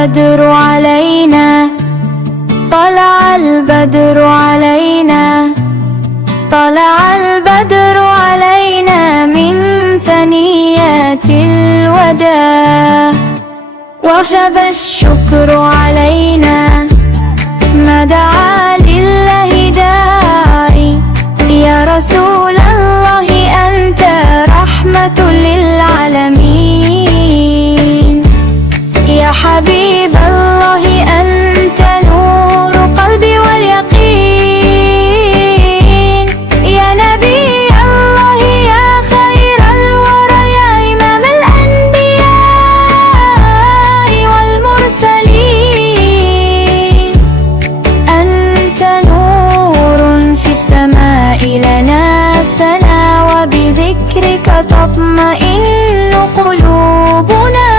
البدر علينا، طلع البدر علينا، طلع البدر علينا من ثنيات الوداع، وجب الشكر علينا ما دعا لله داعي. يا رسول الله أنت رحمة للعالمين، يا حبيب الله أنت نور قلبي واليقين، يا نبي الله يا خير الورى، يا إمام الأنبياء والمرسلين. أنت نور في السماء لنا سنا، وبذكرك تطمئن قلوبنا.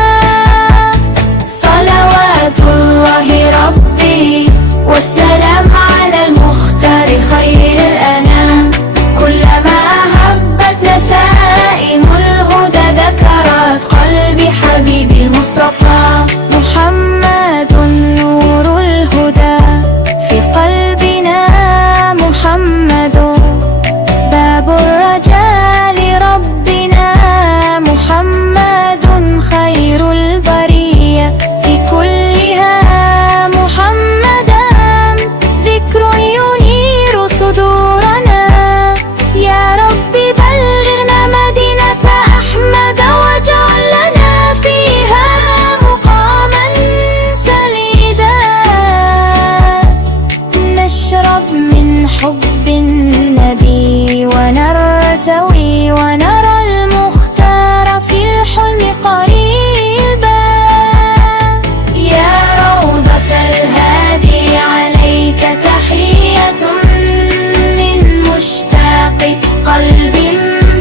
صلوات الله ربي والسلام على المختار خير الأنام، كلما هبت نسائم الهدى ذكرت قلبي حبيبي المصطفى. محمد نور الهدى في قلبنا، محمد باب الرجاء لربنا، محمد خير البرية في كلها، محمدا ذكر ينير صدورنا. يا ربي بلغنا مدينة أحمد، واجعل لنا فيها مقاما سليدا، نشرب من حب النبي ونرتوي ونرى المختار في الحلم قريبا. يا روضة الهادي عليك تحية من مشتاق قلب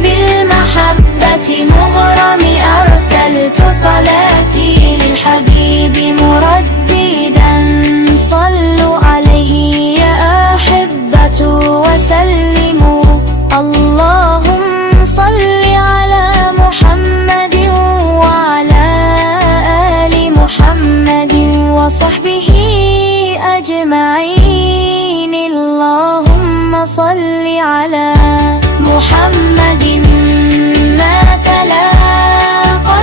بالمحبة مغرم، أرسلت صلاتي للحبيب مرددا، صلوا عليه يا أحبة وسلموا. اللهم صل على محمد وعلى آل محمد وصحبه أجمعين. اللهم صل على محمد ما تلاقى